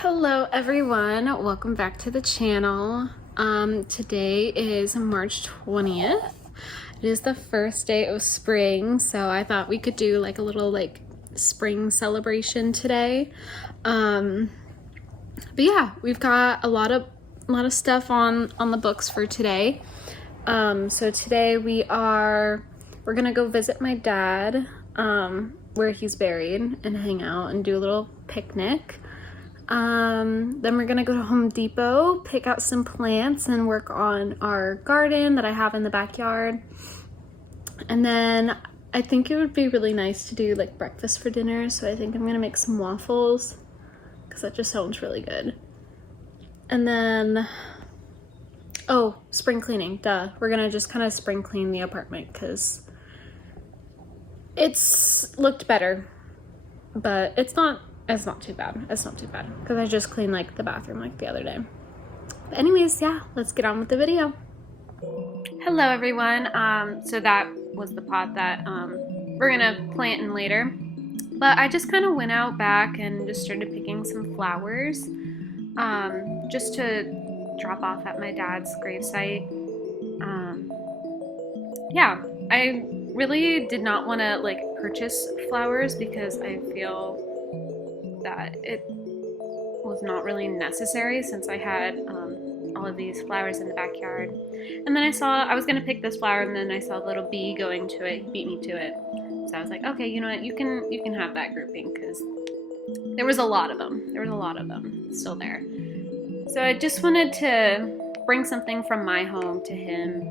Hello everyone, welcome back to the channel. Today is March 20th. It is the first day of spring, so I thought we could do like a little spring celebration today. But yeah, we've got a lot of stuff on the books for today. So today we're gonna go visit my dad where he's buried and hang out and do a little picnic. Then we're gonna go to Home Depot, pick out some plants and work on our garden that I have in the backyard. And then I think it would be really nice to do like breakfast for dinner, so I think I'm gonna make some waffles because that just sounds really good. And then, oh, spring cleaning, duh. We're gonna just kind of spring clean the apartment because it's looked better, but it's not too bad. It's not too bad because I just cleaned like the bathroom like the other day. But anyways, yeah, let's get on with the video. Hello everyone. So that was the pot that we're gonna plant in later. But I just kind of went out back and just started picking some flowers just to drop off at my dad's gravesite. Yeah, I really did not want to like purchase flowers because I feel that it was not really necessary since I had all of these flowers in the backyard. And then I was gonna pick this flower, and then I saw a little bee going to it, beat me to it. So I was like, okay, you know what, you can have that grouping because there was a lot of them. There was a lot of them still there. So I just wanted to bring something from my home to him,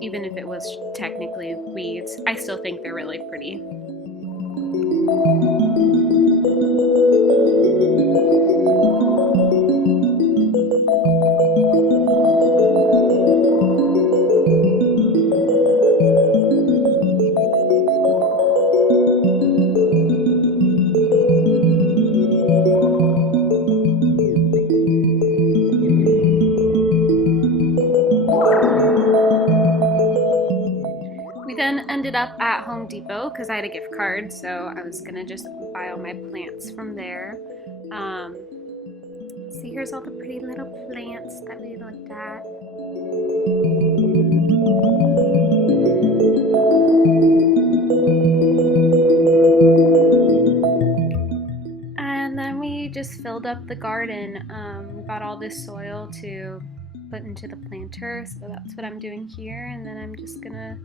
even if it was technically weeds. I still think they're really pretty. We then ended up at Home Depot because I had a gift card, so I was gonna just buy all my plants from there. See, here's all the pretty little plants that we looked at. And then we just filled up the garden. We bought all this soil to put into the planter, so that's what I'm doing here. And then I'm just gonna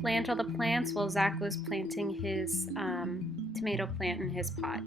plant all the plants while Zach was planting his tomato plant in his pot.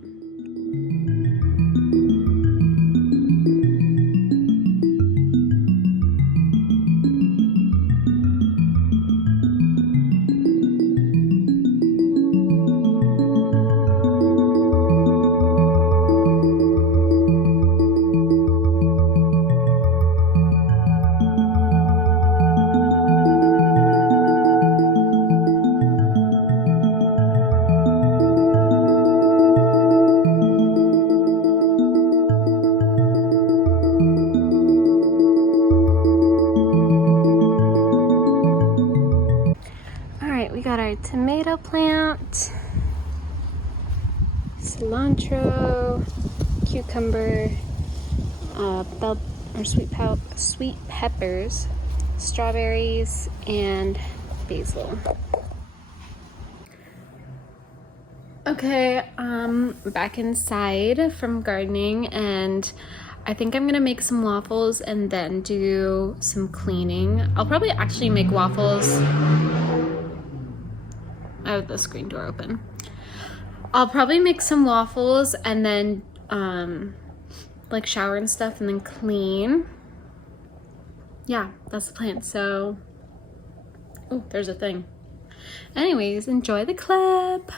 We got our tomato plant, cilantro, cucumber, sweet peppers, strawberries, and basil. Okay, back inside from gardening, and I think I'm gonna make some waffles and then do some cleaning. I'll probably actually make waffles. I have the screen door open. I'll probably make some waffles and then like shower and stuff and then clean. Yeah, that's the plan. So, oh, there's a thing. Anyways, enjoy the clip.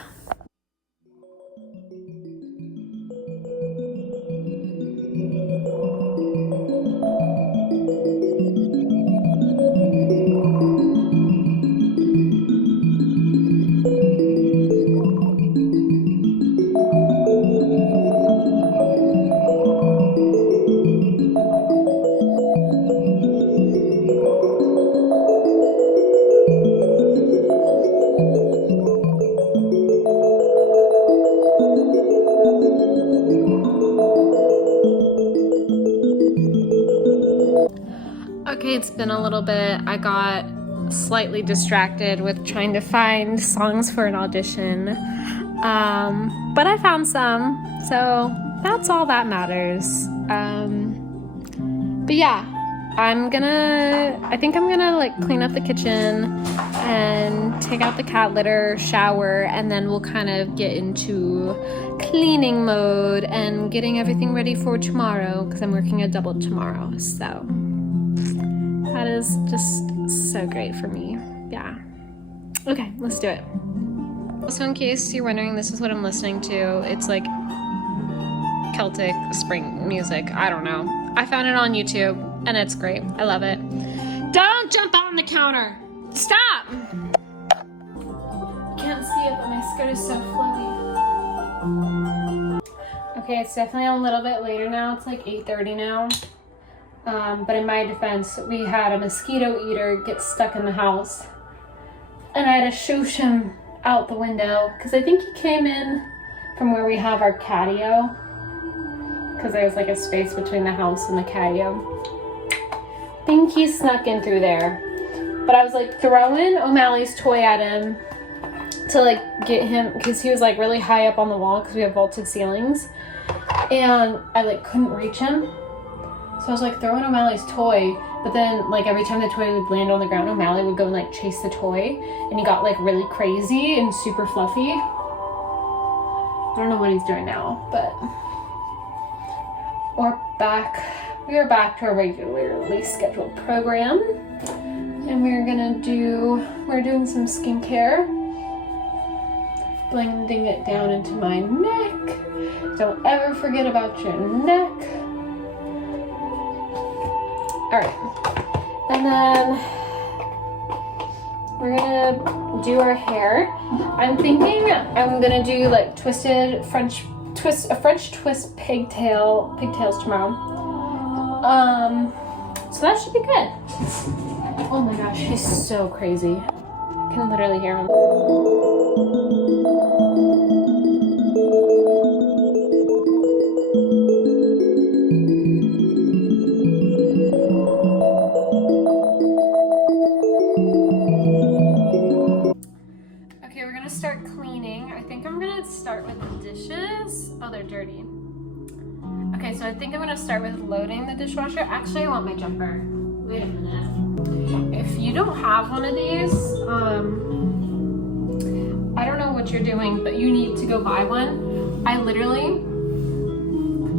Okay, it's been a little bit. I got slightly distracted with trying to find songs for an audition. But I found some, so that's all that matters. But yeah, I think I'm gonna like clean up the kitchen and take out the cat litter, shower, and then we'll kind of get into cleaning mode and getting everything ready for tomorrow because I'm working a double tomorrow. So that is just so great for me. Yeah. Okay, let's do it. So in case you're wondering, this is what I'm listening to. It's like Celtic spring music. I don't know. I found it on YouTube and it's great. I love it. Don't jump on the counter. Stop! You can't see it, but my skirt is so flowy. Okay, it's definitely a little bit later now. It's like 8:30 now. But in my defense, we had a mosquito eater get stuck in the house. And I had to shoosh him out the window because I think he came in from where we have our catio. Because there's like a space between the house and the catio. I think he snuck in through there. But I was like throwing O'Malley's toy at him to like get him, because he was like really high up on the wall because we have vaulted ceilings. And I like couldn't reach him. So I was like throwing O'Malley's toy, but then like every time the toy would land on the ground, O'Malley would go and like chase the toy. And he got like really crazy and super fluffy. I don't know what he's doing now, but we are back to our regularly scheduled program. And we're doing some skincare. Blending it down into my neck. Don't ever forget about your neck. Alright. And then we're gonna do our hair. I'm thinking I'm gonna do like French twist pigtails tomorrow. So that should be good. Oh my gosh, he's so crazy. I can literally hear him. Okay, we're gonna start cleaning. I think I'm gonna start with the dishes. Oh, they're dirty. Okay, so I think I'm gonna start with loading the dishwasher. Actually, I want my jumper. Wait a minute. If you don't have one of these, I don't know what you're doing, but you need to go buy one.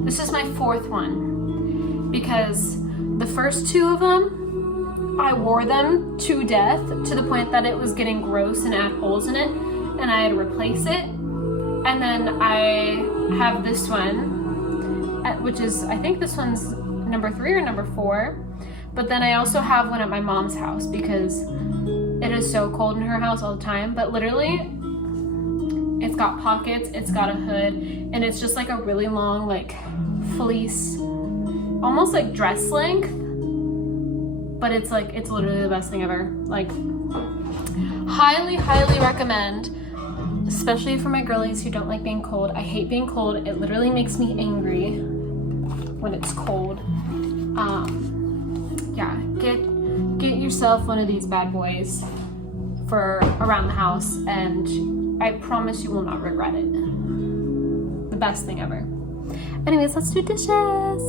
This is my fourth one because the first two of them, I wore them to death to the point that it was getting gross and had holes in it, and I had to replace it. And then I have this one, which is, I think this one's number 3 or number 4. But then I also have one at my mom's house because it is so cold in her house all the time. But literally, it's got pockets, it's got a hood, and it's just like a really long like fleece, almost like dress length. But it's literally the best thing ever. Like, highly, highly recommend, especially for my girlies who don't like being cold. I hate being cold. It literally makes me angry when it's cold. Yeah, get yourself one of these bad boys for around the house, and I promise you will not regret it. The best thing ever. Anyways, let's do dishes.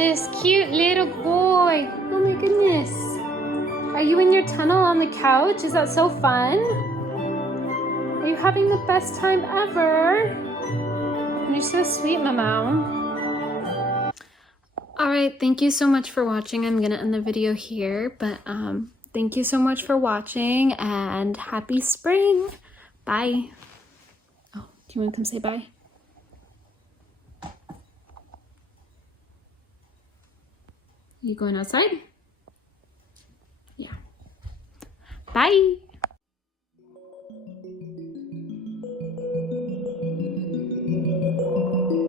this cute little boy. Oh my goodness. Are you in your tunnel on the couch? Is that so fun? Are you having the best time ever? You're so sweet, Mama. All right, thank you so much for watching. I'm gonna end the video here, but thank you so much for watching and happy spring. Bye. Oh, do you want to come say bye? You going outside? Yeah. Bye.